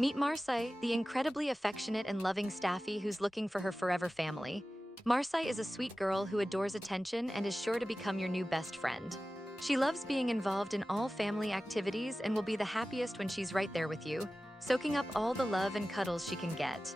Meet Marci, the incredibly affectionate and loving Staffy who's looking for her forever family. Marci is a sweet girl who adores attention and is sure to become your new best friend. She loves being involved in all family activities and will be the happiest when she's right there with you, soaking up all the love and cuddles she can get.